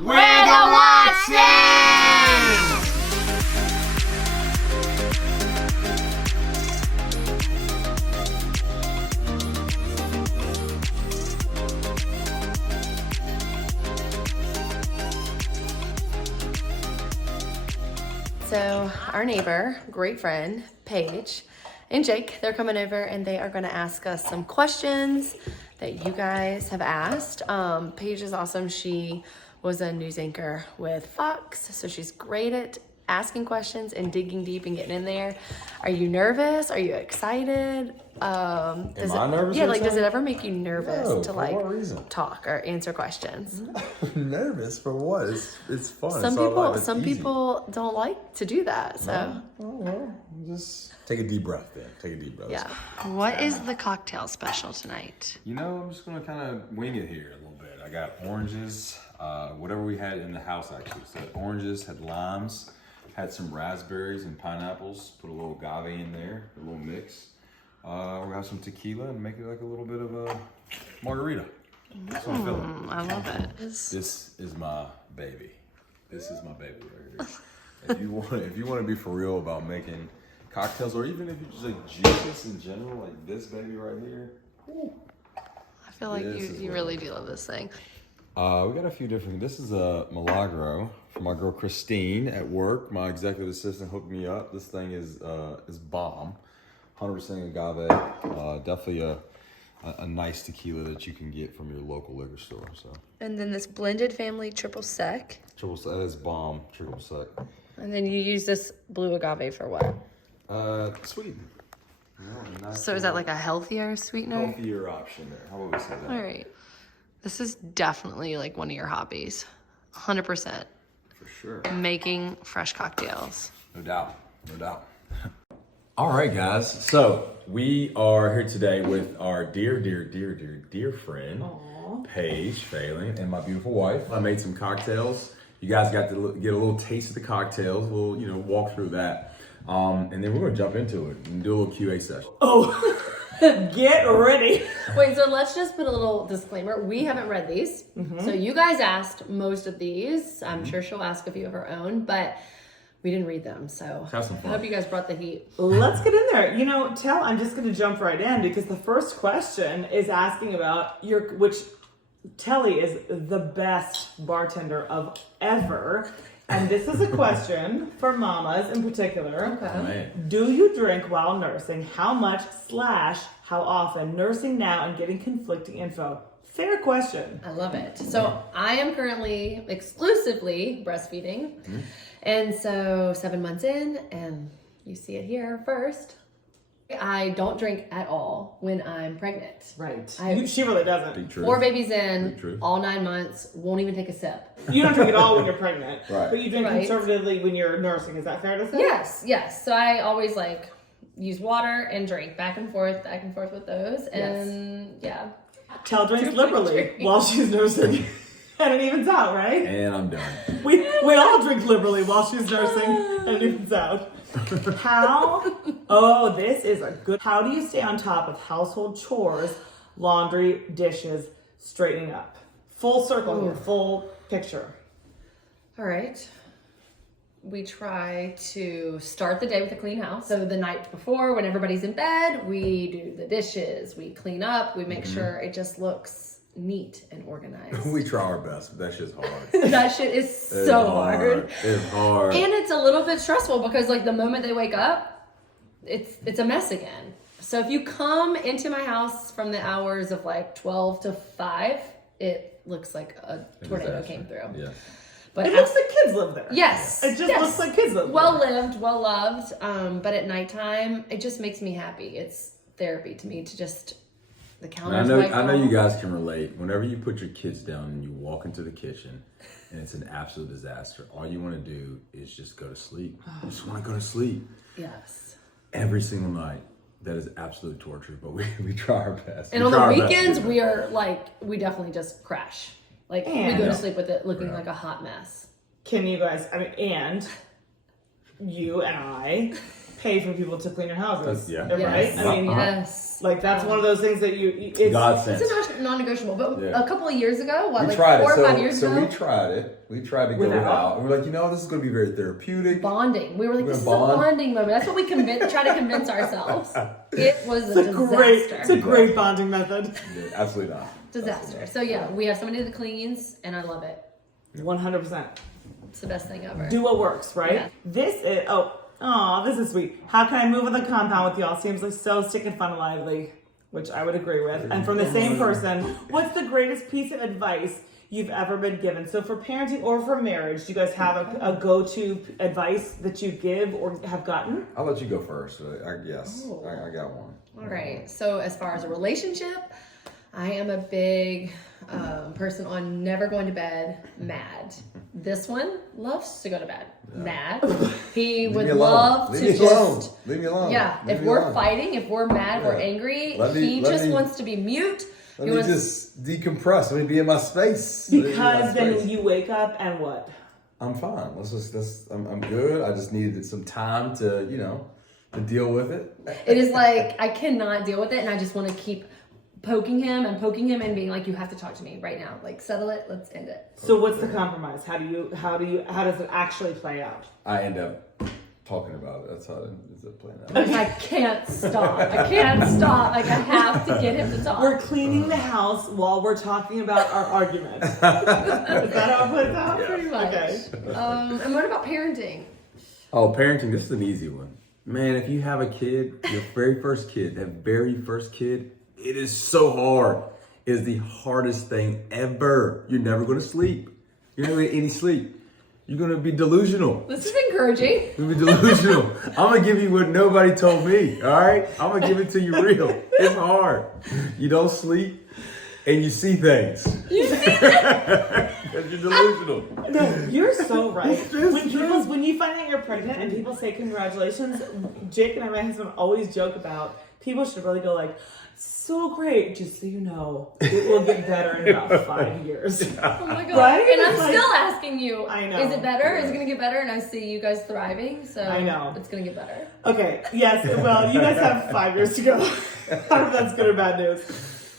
We're the Watsons! So our neighbor, great friend, Paige and Jake, they're coming over and they are going to ask us some questions that you guys have asked. Paige is awesome. She was a news anchor with Fox, so she's great at asking questions and digging deep and getting in there. Are you nervous? Are you excited? Am I nervous? Yeah, like, does it ever make you nervous No, to for what reason? talk or answer questions? Nervous for what? It's fun. Some people don't like to do that. So well, just take a deep breath then. Take a deep breath. yeah. What is the cocktail special tonight? You know, I'm just gonna kind of wing it here a little bit. I got oranges, whatever we had in the house actually. So oranges, had limes, had some raspberries and pineapples. Put a little agave in there, a little mix. We're gonna have some tequila and make it like a little bit of a margarita. That's what I'm feeling. I love it. This is my baby. This is my baby right here. If you want to be for real about making cocktails, or even if you just like juices in general, like this baby right here. Whew. I feel like you really do love this thing. We got a few different. This is a Milagro from my girl Christine at work. My executive assistant hooked me up. This thing is bomb. 100% agave. Definitely a nice tequila that you can get from your local liquor store. So. And then this blended family triple sec. Triple sec, that is bomb. Triple sec. And then you use this blue agave for what? Sweeten. Nice So is that like a healthier sweetener? healthier option there? How would we say that? All right. This is definitely like one of your hobbies. 100%. For sure. Making fresh cocktails. No doubt. All right, guys. So we are here today with our dear friend, Page Fehling, and my beautiful wife. I made some cocktails. You guys got to get a little taste of the cocktails. We'll, walk through that. And then we're going to jump into it and do a little QA session. Oh, get ready. Wait, so let's just put a little disclaimer. We haven't read these. So you guys asked most of these. I'm sure she'll ask a few of her own, but we didn't read them. So Have some I fun. hope you guys brought the heat. Let's get in there. I'm just going to jump right in because the first question is asking about which Telly is the best bartender of ever. And this is a question for mamas in particular. Okay. Man. Do you drink while nursing? How much / how often? Nursing now and getting conflicting info. Fair question. I love it. So I am currently exclusively breastfeeding. And so 7 months in, and you see it here first, I don't drink at all when I'm pregnant. Right. She really doesn't. Big truth. 4 babies in, Big truth. all 9 months, won't even take a sip. You don't drink at all when you're pregnant. Right. But you drink Right. conservatively when you're nursing. Is that fair to say? Yes. So I always use water and drink back and forth with those. And yeah. Tell drinks liberally while she's nursing. And it evens out, right? And I'm done. We all drink liberally while she's nursing, and it evens out. This is a good. How do you stay on top of household chores, laundry, dishes, straightening up? Full circle here, full picture. All right. We try to start the day with a clean house. So the night before, when everybody's in bed, we do the dishes, we clean up, we make sure it just looks neat and organized. We try our best, but that shit's hard. That shit is so hard. It's hard. And it's a little bit stressful because the moment they wake up, it's a mess again. So if you come into my house from the hours of 12 to 5, it looks like a tornado came through. Yeah. But It looks like kids live there. yes. It just looks like kids live there. Well lived, well loved. But at nighttime, it just makes me happy. It's therapy to me to just the counters. I know you guys can relate. Whenever you put your kids down and you walk into the kitchen and it's an absolute disaster, all you want to do is just go to sleep. You just want to go to sleep. Yes. Every single night. That is absolute torture, but we try our best. And on the weekends, we are we definitely just crash. We go to sleep with it looking like a hot mess. Can you guys, and you and I pay for people to clean your houses. Yeah. Right? Yes. I mean, Yes. like that's one of those things that it's Godsend. It's a non-negotiable. But a couple of years ago, We like tried 4 it. or 5 years ago, we tried it. We tried to go without. And we're like, this is going to be very therapeutic. bonding. We were like, this is a bonding moment. That's what we try to convince ourselves. It was a disaster. It's a great bonding method. Yeah, absolutely not. Disaster. So yeah, we have somebody that cleans, and I love it. 100%. It's the best thing ever. Do what works, right? Yeah. This is sweet. How can I move in the compound with y'all? Seems like so sick and fun and lively, which I would agree with. And from the same person, what's the greatest piece of advice you've ever been given? So for parenting or for marriage, do you guys have a go-to advice that you give or have gotten? I'll let you go first. I got one. All right. So as far as a relationship, I am a big person on never going to bed mad. This one loves to go to bed mad. He would love to just leave me alone. Yeah. If we're fighting, if we're mad, we're angry. He just wants to be mute. Let me just decompress. Let me be in my space. Because then you wake up and what? I'm fine. I'm good. I just needed some time to to deal with it. It is like I cannot deal with it, and I just want to keep poking him and being like, you have to talk to me right now. Like, settle it. Let's end it. So what's the compromise? How does it actually play out? I end up talking about it. That's how it playing out. I can't stop. Like, I have to get him to talk. We're cleaning the house while we're talking about our argument. Is that how it plays out? Yeah. Pretty much. Okay. And what about parenting? Oh, parenting. This is an easy one. Man, if you have a kid, your very first kid, it is so hard. It is the hardest thing ever. You're never going to sleep. You're never going to get any sleep. You're going to be delusional. This is encouraging. You're going to be delusional. I'm going to give you what nobody told me, all right? I'm going to give it to you real. It's hard. You don't sleep and you see things. Because you're delusional. No, you're so right. When you find out you're pregnant and people say congratulations, Jake and my husband always joke about people should really go like, so great, just so you know, it will get better in about 5 years. Oh my God. Right? And I'm still asking you, I know. Is it better? Is it going to get better? And I see you guys thriving, so I know. It's going to get better. Okay, yes, well, you guys have 5 years to go. I don't know if that's good or bad news.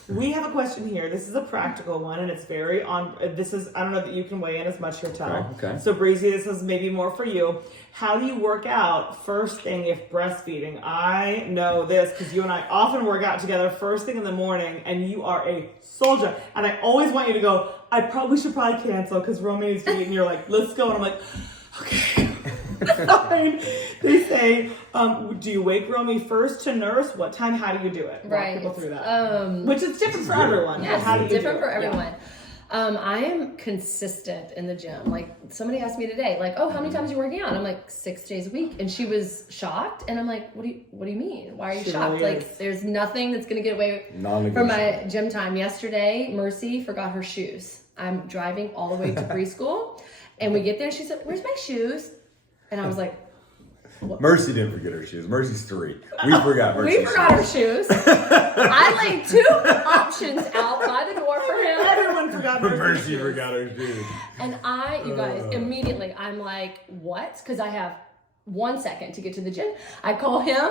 We have a question here. This is a practical one, and it's very I don't know that you can weigh in as much here, Tal. Okay. So, Breezy, this is maybe more for you. How do you work out first thing if breastfeeding? I know this because you and I often work out together first thing in the morning, and you are a soldier. And I always want you to go, we should probably cancel because Romy needs to eat, and you're like, let's go. And I'm like, okay. Fine. They say, do you wake Romy first to nurse? What time? How do you do it? Right. Walk people through that. Which is different for everyone. Yes, How do you different do it? for everyone. I am consistent in the gym. Like, somebody asked me today, like, oh, how many times are you working out? And I'm like, 6 days a week. And she was shocked. And I'm like, what do you mean? Why are you shocked? Really like, there's nothing that's going to get away Non-negotiable. from my gym time. Yesterday, Mercy forgot her shoes. I'm driving all the way to preschool. And we get there and she said, where's my shoes? And I was like, what? Mercy didn't forget her shoes. Mercy's 3. We forgot Mercy's We forgot her shoes. I laid 2 options out by the door for him. Everyone forgot Mercy forgot her shoes. And you guys, immediately, I'm like, what? Because I have 1 second to get to the gym. I call him,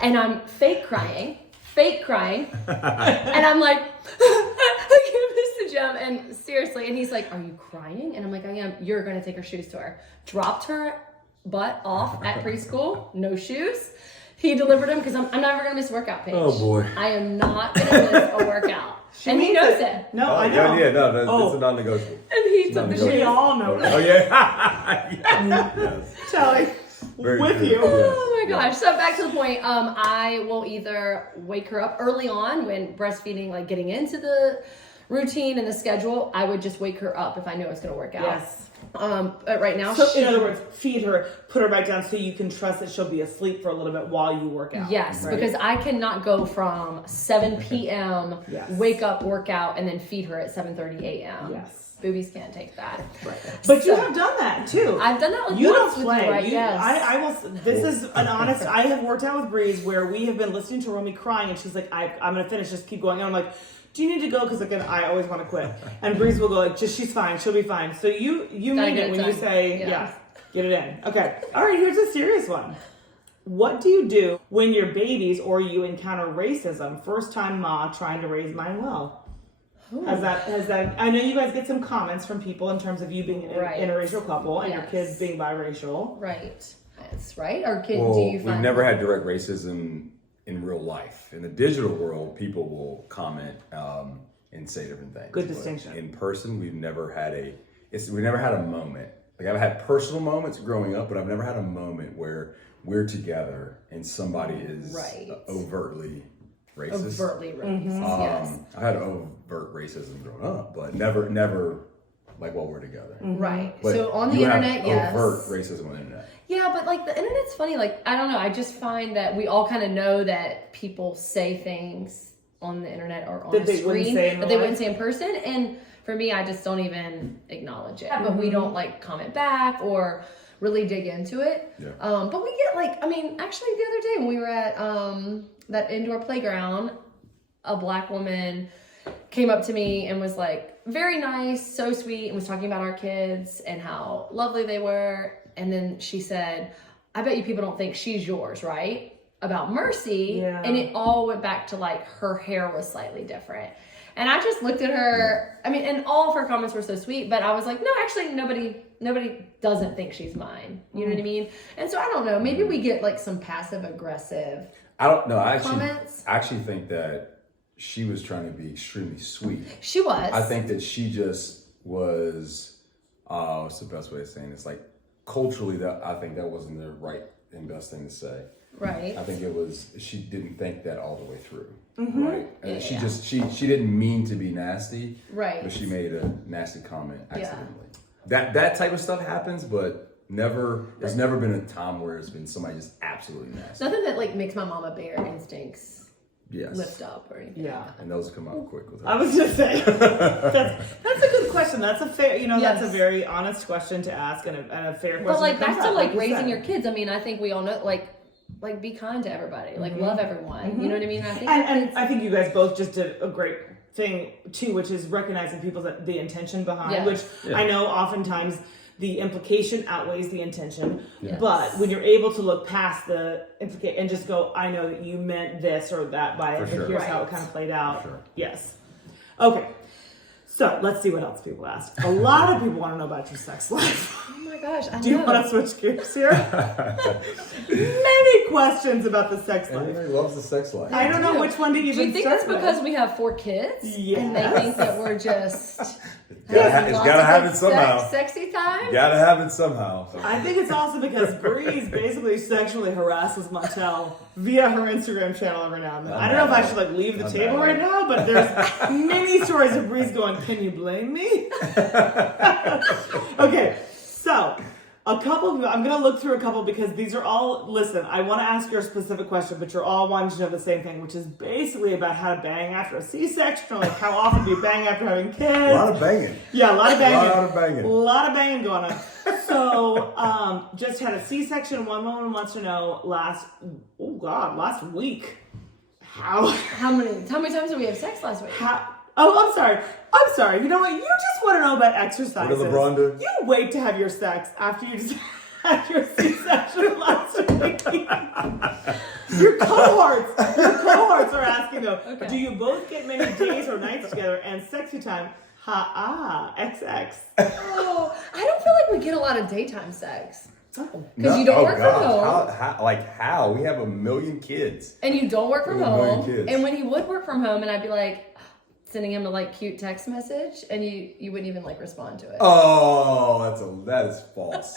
and I'm fake crying. And I'm like, I can't miss the gym. And seriously, and he's like, are you crying? And I'm like, I am. You're going to take her shoes to her. Dropped her butt off at preschool, no shoes. He delivered them because I'm never going to miss a workout, Paige. Oh, boy. I am not going to miss a workout. And he knows it. No, I know. Yeah, no, it's a non-negotiable. And he took the shoes. We all know that. Oh, yeah. Yes. Shelly, Very with true. you. Oh my gosh. So back to the point, I will either wake her up early on when breastfeeding, like getting into the routine and the schedule, I would just wake her up if I knew it was going to work out. Yes. But right now, So in other words, feed her, put her back down so you can trust that she'll be asleep for a little bit while you work out. yes, right? because I cannot go from 7 p.m., Yes. wake up, work out, and then feed her at 7:30 a.m. Yes. Boobies can't take that. Right. But you So- have done that too. I've done that with You once don't with play. you, right? Yes. I will. This is an honest. I have worked out with Breeze where we have been listening to Romy crying, and she's like, "I'm gonna finish. Just keep going." And I'm like, "Do you need to go?" Because again, I always want to quit. And Breeze will go like, "Just she's fine. She'll be fine." So you mean get it it when done. you say, Yeah. "Yeah, get it in." Okay. All right. Here's a serious one. What do you do when your babies or you encounter racism? First time ma trying to raise mine well. Has that? I know you guys get some comments from people in terms of you being an interracial couple and your kids being biracial. Right. That's right. Or do you find we've never had direct racism in real life. In the digital world, people will comment and say different things. Good distinction. In person, we've never had a moment. Like I've had personal moments growing up, but I've never had a moment where we're together and somebody is overtly racist. Overtly racist, yes. I had overt racism growing up, but never like while we're together. Right. But so on the you internet, have yes. overt racism on the internet. Yeah, but like the internet's funny. Like, I don't know. I just find that we all kind of know that people say things on the internet or on the screen that they wouldn't say in person. And for me, I just don't even acknowledge it. But we don't like comment back or really dig into it. Yeah. But we get like, I mean, actually the other day when we were at that indoor playground, a black woman came up to me and was like very nice, so sweet, and was talking about our kids and how lovely they were. And then she said, I bet you people don't think she's yours, right? About Mercy. Yeah. And it all went back to like her hair was slightly different. And I just looked at her, I mean, and all of her comments were so sweet, but I was like, no, actually nobody doesn't think she's mine. You know what I mean? And so I don't know, maybe we get like some passive aggressive I don't know. I actually think that she was trying to be extremely sweet. She was. I think that she just was, what's the best way of saying this? Like culturally, I think that wasn't the right and best thing to say. Right. I think it was, she didn't think that all the way through. Right. And she didn't mean to be nasty. Right. But she made a nasty comment accidentally. That type of stuff happens, but there's never been a time where it's been somebody just absolutely nasty. Nothing that like makes my mama bear instincts Yes. lift up or anything. Yeah. And those come out quick with her. I was just saying, that's a good question. That's a fair, that's a very honest question to ask and a fair question. But like back to like you raising said. your kids. I mean, I think we all know like be kind to everybody, like love everyone. You know what I mean? I think and I think you guys both just did a great thing too, which is recognizing the intention behind, which I know oftentimes the implication outweighs the intention, but when you're able to look past the implication and just go, I know that you meant this or that by it, but here's how it kind of played out. For sure. Yes. Okay. So let's see what else people ask. A lot of people want to know about your sex life. oh my gosh, I Do you want to switch gears here? Many questions about the sex life. Everybody loves the sex life. I don't know which one to even Do you think start it's because with. we have 4 kids? Yes. And they think that we're just It's gotta happen somehow. Sexy time? Gotta happen somehow. I think it's also because Breeze basically sexually harasses Montel via her Instagram channel every now and then. I don't know if I should like leave the table right now, but there's many stories of Breeze going, can you blame me? Okay, so a couple, I'm going to look through a couple because these are all, listen, I want to ask you a specific question, but you're all wanting to know the same thing, which is basically about how to bang after a C-section, or like how often do you bang after having kids? A lot of banging. Yeah, a lot of banging. A lot of banging. A lot of banging going on. So, just had a C-section. One woman wants to know last week. How many times did we have sex last week? I'm sorry. You know what? You just want to know about exercises. What did LeBron do? You wait to have your sex after you just had your C-section last week. Your cohorts are asking though, do you both get many days or nights together and sexy time? XX. Oh, I don't feel like we get a lot of daytime sex. Because you don't work from home. How? We have 1 million kids. And you don't work from We have 1 million home. kids. And when you would work from home, and I'd be like sending him a like cute text message, and you wouldn't even like respond to it. Oh, that is false.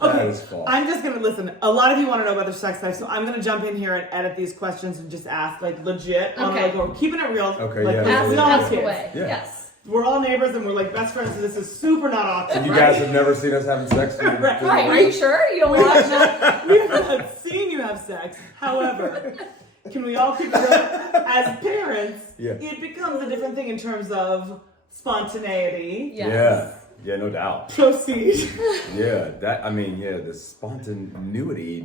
That is false. I'm just gonna listen. A lot of you want to know about their sex life, so I'm gonna jump in here and edit these questions and just ask like legit. Okay. We're keeping it real. Okay, like, yeah. Ask away. Yeah. Yes. We're all neighbors and we're like best friends, so this is super not awkward. And you guys have never seen us having sex? Right. Are you sure? You don't watch that? We have not seen you have sex. However, can we all keep it real? As parents, it becomes a different thing in terms of spontaneity. Yes. Yeah, no doubt. Proceed. The spontaneity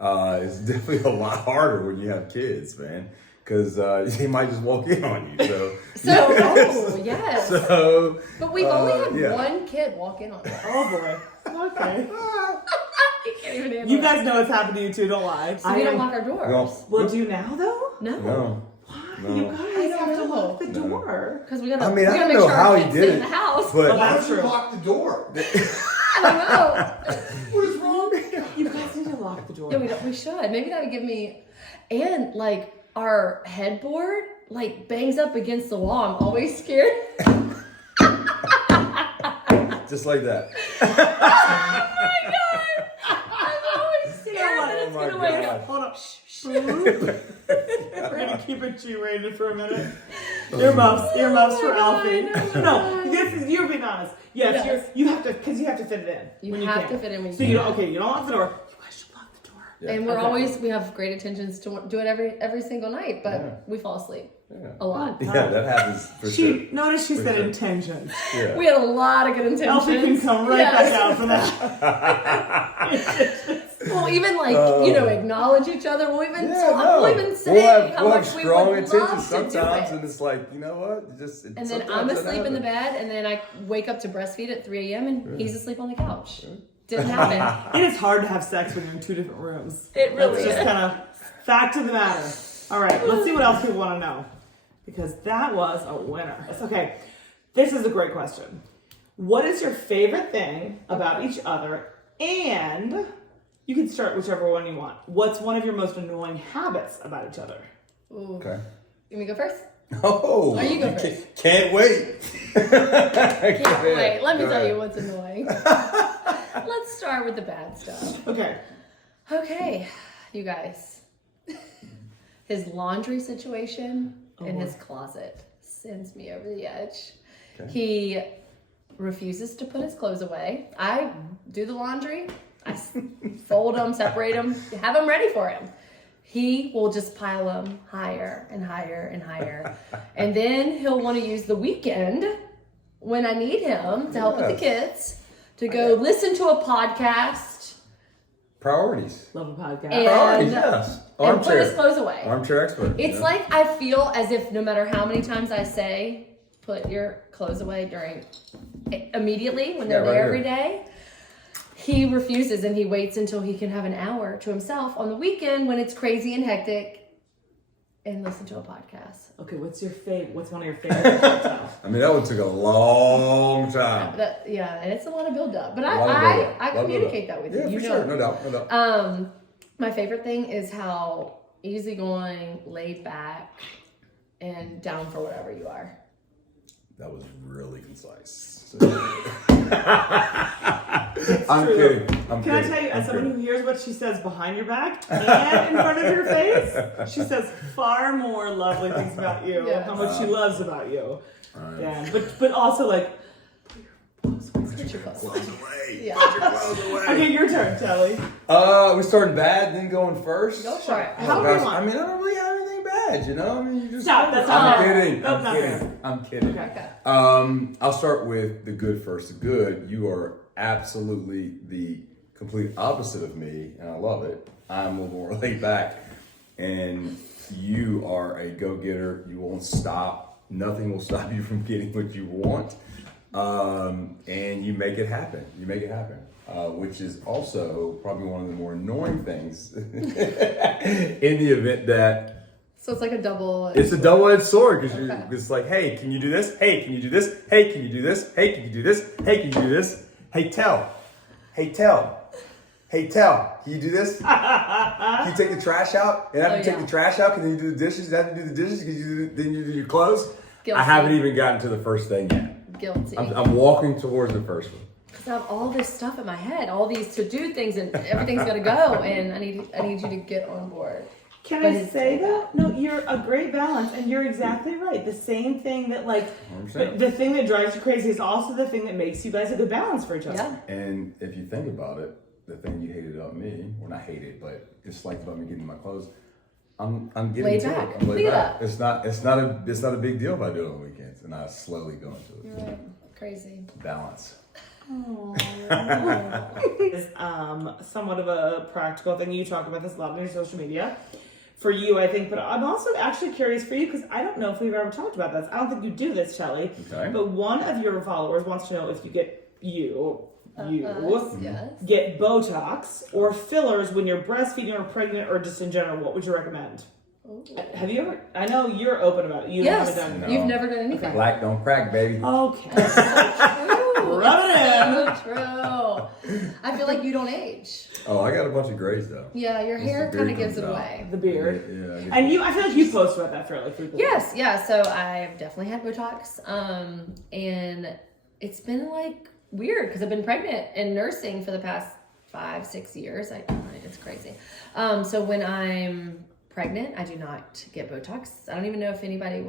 is definitely a lot harder when you have kids, man. Because they might just walk in on you. Yes. So, but we've only had one kid walk in on us. Oh boy. Okay. I can't even handle You it. guys know it's happened to you too, don't lie. So we don't lock our doors. Well, do you now though? No. No. Why? You guys have to lock the No. door. Because we gotta. I mean, we I gotta don't make know sure how our he kids did stay in it, the house. but Oh, that's true. Lock the door. I don't know. What is wrong? You guys need to lock the door. Yeah, we should. Maybe that'd give me. And like our headboard like bangs up against the wall. I'm always scared. Just like that. Oh my god! I'm always scared that it's my gonna wake God. up. Hold up. We're gonna keep it G-rated for a minute. Earmuffs for Alfie. No, this is you're being honest. Yes, you have to because you have to fit it in. You have to fit in when you So you don't lock the door. You guys should lock the door. Yeah. And we're always we have great intentions to do it every single night, but we fall asleep a lot. Yeah, that happens for sure. Notice she said sure. intentions. Yeah. We had a lot of good intentions. Alfie can come right back out for that. We'll even acknowledge each other. We'll even we'll even say how we'll much have we strong would intentions love to do sometimes, it. and it's like, you know what? Just And then I'm asleep in the bed, and then I wake up to breastfeed at 3 a.m. and he's asleep on the couch. Didn't happen. It is hard to have sex when you're in two different rooms. It really That's just is. kind of fact of the matter. All right, let's see what else people want to know. Because that was a winner. Okay, this is a great question. What is your favorite thing about each other? And you can start whichever one you want. What's one of your most annoying habits about each other? Ooh. Okay. You want me to go first? Oh, you go first. Can't wait. Can't wait. Let me tell you what's annoying. Let's start with the bad stuff. Okay, you guys. His laundry situation in his closet sends me over the edge. Okay. He refuses to put his clothes away. I do the laundry. I fold them, separate them, have them ready for him. He will just pile them higher and higher and higher. And then he'll want to use the weekend when I need him to help with the kids to go listen to a podcast. Priorities. Love a podcast. Priorities, yes. And put his clothes away. Armchair expert. It's like I feel as if no matter how many times I say, put your clothes away immediately when they're there every day, he refuses and he waits until he can have an hour to himself on the weekend when it's crazy and hectic and listen to a podcast. Okay, what's one of your favorite podcasts? I mean, that one took a long time. And it's a lot of build up. But I communicate that with you. Yeah, for sure. No doubt. My favorite thing is how easygoing, laid back, and down for whatever you are. That was really concise. I'm kidding. Can I tell you, as someone who hears what she says behind your back and in front of your face, she says far more lovely things about you, how much she loves about you. Right. Yeah, but also like, Put your clothes away. Yeah. Put your clothes away. Okay, your turn, Telly. We starting bad, then going first. Go for it. How do you want? I mean, I don't really have anything bad, you know. I mean, you just Stop. That's not I'm fair. kidding. That's not I'm fair. kidding. I'm kidding. Okay. I'll start with the good first. The good, you are absolutely the complete opposite of me, and I love it. I'm a little more laid back, and you are a go-getter. You won't stop. Nothing will stop you from getting what you want, and you make it happen. Which is also probably one of the more annoying things in the event that. So it's like a double. It's a double-edged sword because it's like, hey, can you do this? Hey, can you do this? Hey, can you do this? Hey, can you do this? Hey, can you do this? Hey, tell. Can you do this? Can you take the trash out? And after you take the trash out, can you do the dishes? After you do the dishes, then you do your clothes? Guilty. I haven't even gotten to the first thing yet. Guilty. I'm walking towards the first one. Because I have all this stuff in my head, all these to-do things, and everything's got to go, and I need you to get on board. Can I say that? No, you're a great balance, and you're exactly right. The same thing that, like, the thing that drives you crazy is also the thing that makes you guys a good balance for each other. Yeah. And if you think about it, the thing you hated about me, well, not hated, but disliked about me getting my clothes, I'm getting laid to back. it. I'm laid Look back. at that. It's not a big deal if I do it on weekends, and I slowly go into it. You're right. Crazy. Balance. Is somewhat of a practical thing. You talk about this a lot on your social media. For you, I think, but I'm also actually curious for you because I don't know if we've ever talked about this. I don't think you do this, Shelly. Okay. But one of your followers wants to know if you get Yes. get Botox or fillers when you're breastfeeding or pregnant or just in general? What would you recommend? Have you ever? I know you're open about it. You haven't done it. No. You've never done anything. Black don't crack, baby. Okay. True. Rub it in. So true. I feel like you don't age. Oh, I got a bunch of grays though. Yeah, your hair the kind of beard gives it comes out. away. The beard. Yeah. And I feel like you post about that fairly frequently. Yes, yeah. So I've definitely had Botox, and it's been like weird because I've been pregnant and nursing for the past 5-6 years. It's crazy. So when I'm pregnant, I do not get Botox. I don't even know if anybody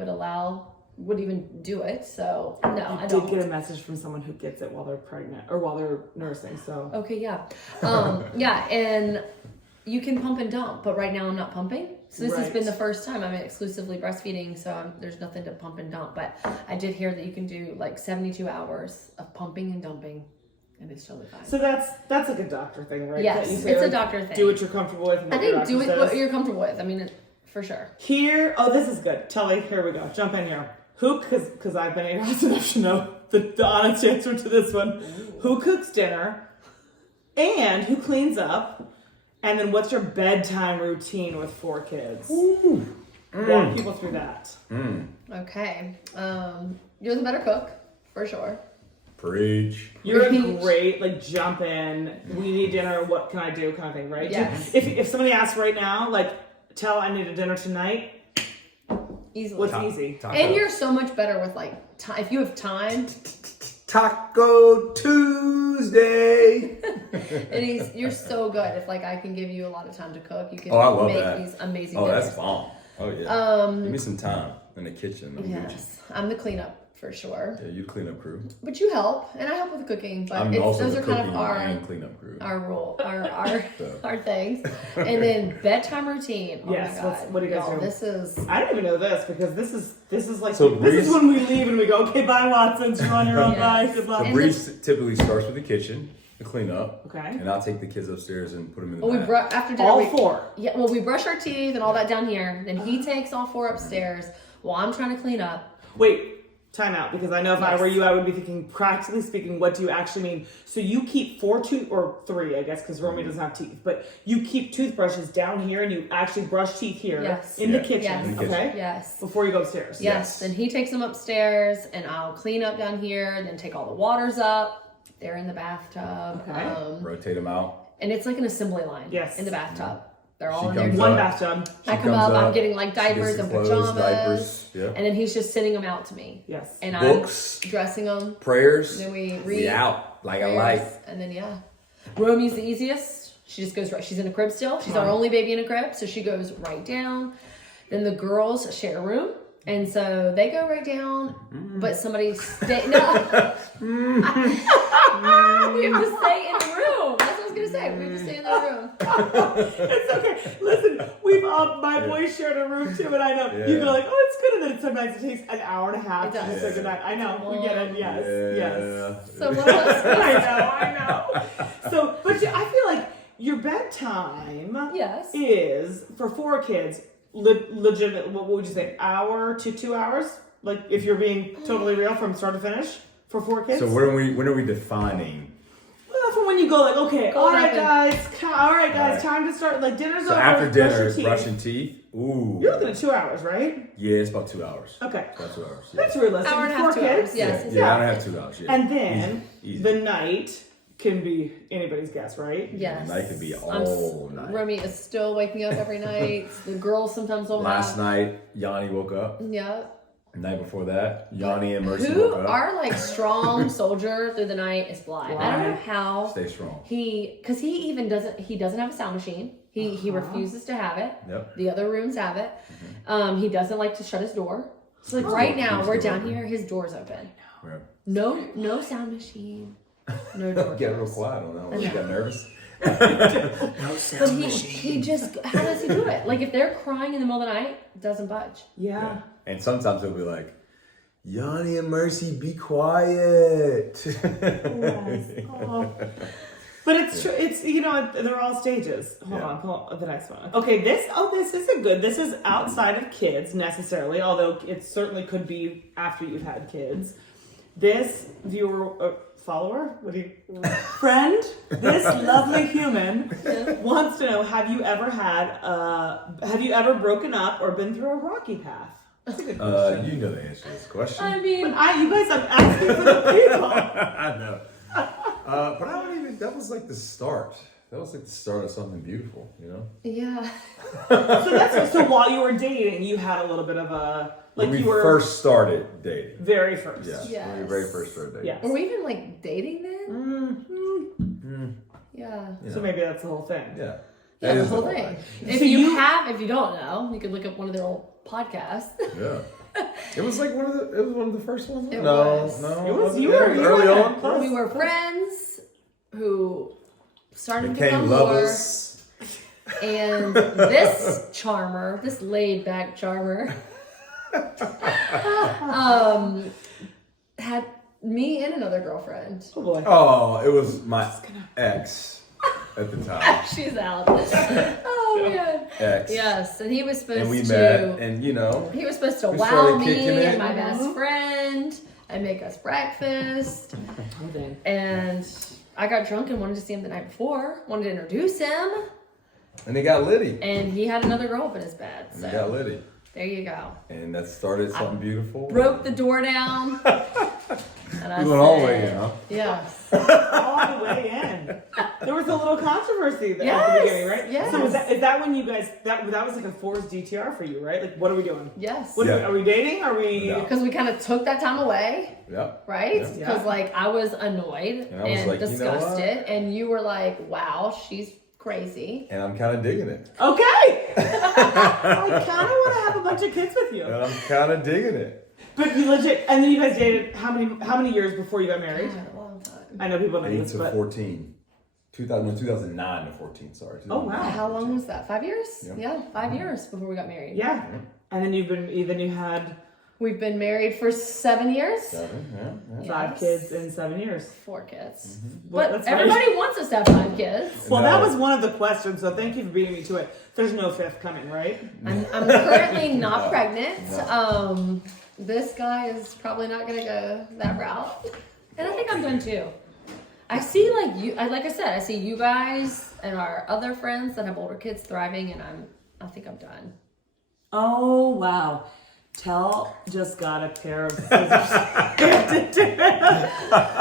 would even do it. So no, I don't. I did get a message from someone who gets it while they're pregnant or while they're nursing. So okay, yeah, yeah, and you can pump and dump, but right now I'm not pumping. So this has been the first time I'm exclusively breastfeeding, so there's nothing to pump and dump. But I did hear that you can do like 72 hours of pumping and dumping, and it's totally fine. So that's like a doctor thing, right? Yes, that you say, it's a doctor thing. Do what you're comfortable with. And I think do it says. what you're comfortable with. I mean, for sure. Here, this is good. Telly, here we go. Jump in here. Who, because I've been asked enough to know the honest answer to this one. Ooh. Who cooks dinner? And who cleans up? And then what's your bedtime routine with 4 kids? Walk people through that. Okay. You're the better cook, for sure. Preach. You're a great, jump in, we need dinner, what can I do kind of thing, right? Yes. If somebody asks right now, tell I need a dinner tonight. Easily. What's easy? And you're so much better with time. If you have time. Taco Tuesday. And you're so good. If I can give you a lot of time to cook, you can I love make that. these amazing Oh, dinners. that's bomb. Oh yeah. Give me some time in the kitchen. Yes, I'm the cleanup for sure. Yeah, you clean up crew. But you help, and I help with the cooking. But I'm also those the are kind cooking of and cleanup crew. our rule, our things. And then bedtime routine. Oh Yes. my God. What do you guys do? This is. I don't even know this because this is like So this is when we leave and we go, okay, bye Watsons, you're on your own, bye, good luck. So Breeze typically starts with the kitchen, the cleanup. Okay. And I'll take the kids upstairs and put them in the Well, bath. after dinner, all 4. Yeah. Well, we brush our teeth and all that down here. Then he takes all 4 upstairs while I'm trying to clean up. Wait, time out, because I know if I were you, I would be thinking, practically speaking, what do you actually mean? So you keep 4 or 3, I guess, because Romy doesn't have teeth, but you keep toothbrushes down here and you actually brush teeth here in the kitchen, Yes. okay? Yes. Before you go upstairs. Yes. Then he takes them upstairs and I'll clean up down here, then take all the waters up. They're in the bathtub. Okay. Rotate them out. And it's like an assembly line in the bathtub. They're all in there. One bathtub. I come up, I'm getting diapers and pajamas. Diapers. Yeah. And then he's just sending them out to me. Yes. And Books. I'm dressing them. Prayers. And then we read. We out like prayers, a light. And then, Romy's the easiest. She just goes right. She's in a crib still. She's our only baby in a crib. So she goes right down. Then the girls share a room. And so they go right down, but somebody stay. No, we have to stay in the room. That's what I was gonna say. We have to stay in the room. It's okay. Listen, we've my boys shared a room too, and I know you go like, oh, it's good, and then sometimes it takes an hour and a half to say goodnight. I know, we get it. Yes. So what else? I know. So, but I feel like your bedtime is for 4 kids. Legitimate, what would you say, hour to 2 hours? Like if you're being totally real from start to finish for 4 kids? So when are we defining? Well, from when you go like, okay, all right guys, time to start, dinner's So over. after dinner, teeth. brushing teeth. Ooh. You're looking at 2 hours, right? Yeah, it's about 2 hours. Okay. About 2 hours. Yeah. That's realistic. Hour and a half, 4 2 kids. hours, yes. Yeah, hour and a half, 2 hours. Yeah. And then Easy. the night can be anybody's guess, right? Yes. The night could be all night. Romy is still waking up every night. The girls sometimes will Last night, Yanni woke up. Yeah. The night before that, Yanni and Mercy Who woke up. our strong soldier through the night is Bly. I don't know how. Stay strong. Because he doesn't have a sound machine. He refuses to have it. Yep. The other rooms have it. He doesn't like to shut his door. So right now we're down here, his door's open. Yeah. No sound machine. No door. Get real quiet on that one. You got nervous? But he just, how does he do it? If they're crying in the middle of the night, doesn't budge. Yeah. And sometimes he'll be like, Yanni and Mercy, be quiet. Yes. Oh. But it's true. It's, they're all stages. Hold on, pull up the next one. Okay, this isn't good. This is outside of kids necessarily, although it certainly could be after you've had kids. This viewer follower? What do you friend? This lovely human wants to know: Have you ever broken up or been through a rocky path? That's a good question. You know the answer to this question. I mean, you guys are asking for the people. I know. But I don't even. That was like the start. That was like the start of something beautiful, you know? yeah. So while you were dating, you had a little bit of a When we you were first started dating. very first. Yeah. Yes. When we very first started dating. Yes. Were we even like dating then? Yeah. You So know. maybe that's the whole thing. Yeah. Yeah, That the is whole thing. If So you you- if you don't know, you could look up one of their old podcasts. Yeah. It was like one of the first ones. It No, was. no. It was- it you were early on. close. We were friends who started to Became become lovers. more. And this charmer, this laid back charmer, had me and another girlfriend. Oh boy. Oh, it was my ex at the time. She's out. Oh man. Ex. Yes, and he was supposed And we to. met, and you know, He was supposed to we wow started me kicking it. and my best friend and make us breakfast. Oh, dang. And I got drunk and wanted to see him the night before. Wanted to introduce him. and it got litty. And he had another girl up in his bed. And So it got litty. there you go. And that started something beautiful. Broke the door down. And I We went all the said, way in, huh? Yes. All the way in. There was a little controversy at the Yes, beginning, right? yes. So is that when you guys that was like a forced DTR for you, right? Like, what are we doing? Yes. What Yeah. are we dating? Are we? No. Because we kind of took that time away, Yep. right? Yeah. Because Yeah. like I was annoyed And I was and like, you know disgusted, and you were like, "Wow, she's crazy." Oh, And I'm kind of digging it. Okay. I kind of want to have a bunch of kids with you. And I'm kind of digging it. But you legit, and then you guys dated how many years before you got married? God, a long time. I know people know 8 this, to but 14. 2009 to 14, sorry. Oh, wow. How long was that? 5 years? Yeah. 5 years before we got married. yeah. And then you had We've been married for 7 years. 7, yeah. 5 Yes. kids in 7 years. 4 kids. Well, But that's right. everybody wants us to have 5 kids. Well, No. that was one of the questions, so thank you for beating me to it. There's no 5th coming, right? I'm currently not No. pregnant. No. This guy is probably not gonna go that route, and I think I'm done too. I see like I said, I see you guys and our other friends that have older kids thriving, and I think I'm done. Oh, wow. Tell just got a pair of scissors.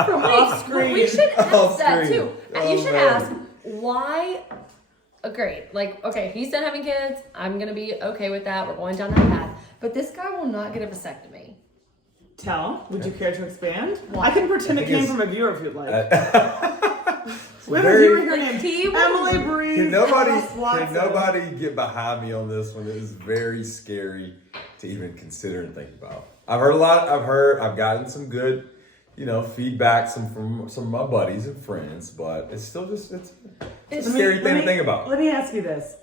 From off screen. We should ask Off that screen. too. Oh, You should man. ask why. Great. Like, okay, he's done having kids. I'm gonna be okay with that. We're going down that path. But this guy will not get a vasectomy. Tell, would you care to expand? Why? I can pretend I it think came it's- from a viewer if you'd like. So We have a very- viewer here Like, named he will- Emily Breeze. Can nobody, Alice Watson. can nobody get behind me on this one? It is very scary to even consider and think about. I've gotten some good, feedback from some of my buddies and friends, but it's still it's a scary thing to think about. Let me ask you this.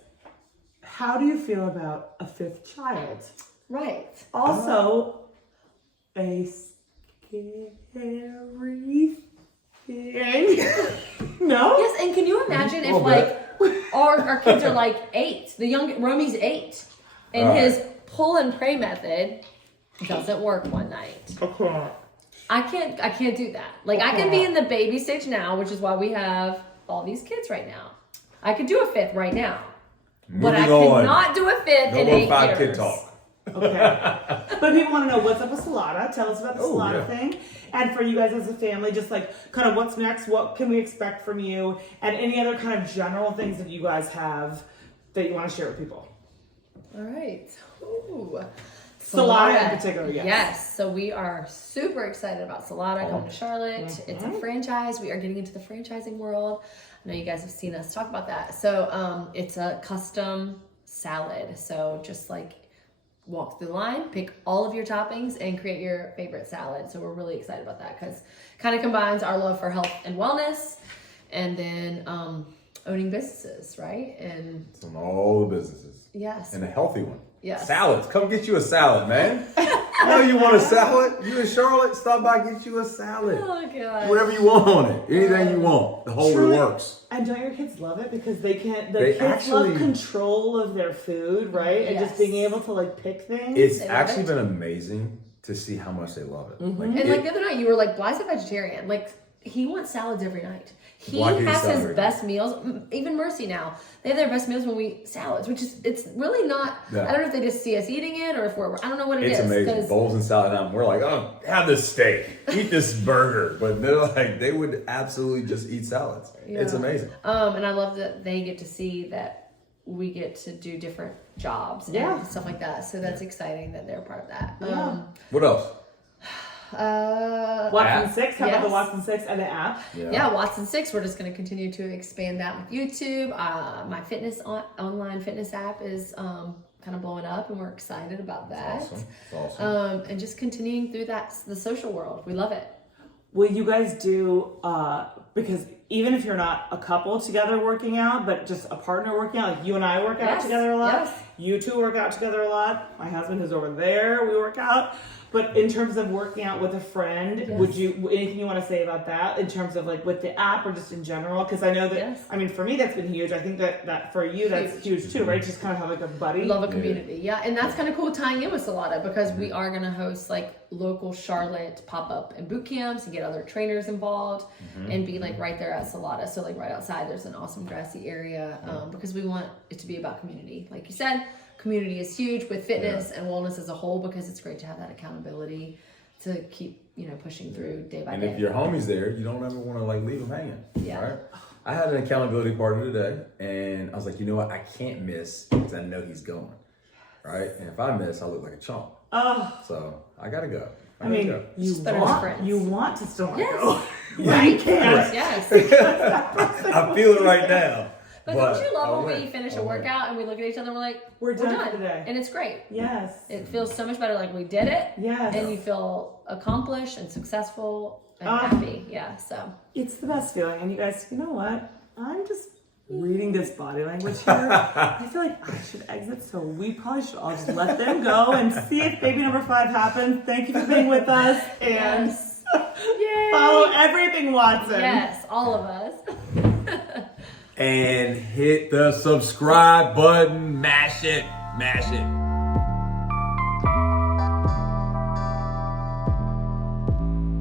How do you feel about a 5th child? Right. Also, a scary thing. No? Yes, and can you imagine if little bit. our kids are like 8? The young Romy's 8, and All right. his pull and pray method doesn't work one night. Okay. I can't do that. Like I can be in the baby stage now, which is why we have all these kids right now. I could do a 5th right now, but I Moving on. cannot do a 5th No in more 8 5 years. kid talk. Okay. But people want to know what's up with Salada. Tell us about the Oh, Salada yeah. thing. And for you guys as a family, just like kind of what's next, what can we expect from you, and any other kind of general things that you guys have that you want to share with people. All right. Ooh. Salada in particular, yes. Yes. So we are super excited about Salada coming to Charlotte. Mm-hmm. It's a franchise. We are getting into the franchising world. I know you guys have seen us talk about that. So it's a custom salad. So just like walk through the line, pick all of your toppings, and create your favorite salad. So we're really excited about that because kind of combines our love for health and wellness, and then owning businesses, right? And It's on all the businesses. yes, And a healthy one. yes. Salads. Come get you a salad, man. I know you want a salad. You in Charlotte, stop by, get you a salad. Oh god. Whatever you want on it. Anything you want. The whole Truly. works. And don't your kids love it because they can't? They Kids actually- love control of their food, right? And just Yes. being able to like pick things. It's They love actually it. been amazing to see how much they love it. Mm-hmm. Like, And like the other night, you were like, "Why is it vegetarian?" Like he wants salads every night. He Why do you has salad his every best meals. Even Mercy now, they have their best meals when we eat salads, which is, it's really not, Yeah. I don't know if they just see us eating it or if I don't know what it is. It's amazing. Bowls and salad. And we're like, oh, have this steak, eat this burger. But they're like, they would absolutely just eat salads. Yeah. It's amazing. And I love that they get to see that we get to do different jobs and stuff like that. So that's exciting that they're a part of that. What else? Watson 6, how about the yes. Watson 6 and the app? Yeah, Watson 6, we're just going to continue to expand that with YouTube. My online fitness app is kind of blowing up, and we're excited about that. That's awesome. And just continuing through the social world. We love it. Will you guys do, because even if you're not a couple together working out, but just a partner working out, like you and I work out together a lot. Yes. You two work out together a lot. My husband is over there. We work out. But in terms of working out with a friend, would you, anything you want to say about that in terms of like with the app or just in general? Because I know that, I mean, for me, that's been huge. I think that for you, that's huge too, right? Just kind of have like a buddy. Love a community. Yeah. And that's kind of cool tying in with Salata because we are going to host like local Charlotte pop-up and boot camps and get other trainers involved and be like right there at Salata. So like right outside, there's an awesome grassy area because we want it to be about community. Like you said, community is huge with fitness and wellness as a whole because it's great to have that accountability to keep, pushing through day by day. And if your homie's there, you don't ever want to like leave them hanging. Yeah. Right? I had an accountability partner today, and I was like, you know what? I can't miss because I know he's going. Right? And if I miss, I look like a chump. So I gotta go. I mean, you want to still go. Right? You can't. Yes. I feel it right now. But don't you love when we finish a workout and we look at each other and we're like, we're done for today. And it's great. Yes. It feels so much better like we did it. Yes. And you feel accomplished and successful and happy. Yeah, so. It's the best feeling. And you guys, you know what? I'm just reading this body language here. I feel like I should exit, so we probably should all just let them go and see if baby number 5 happens. Thank you for being with us. And follow everything Watson. Yes, all of us. And hit the subscribe button. Mash it. Mash it.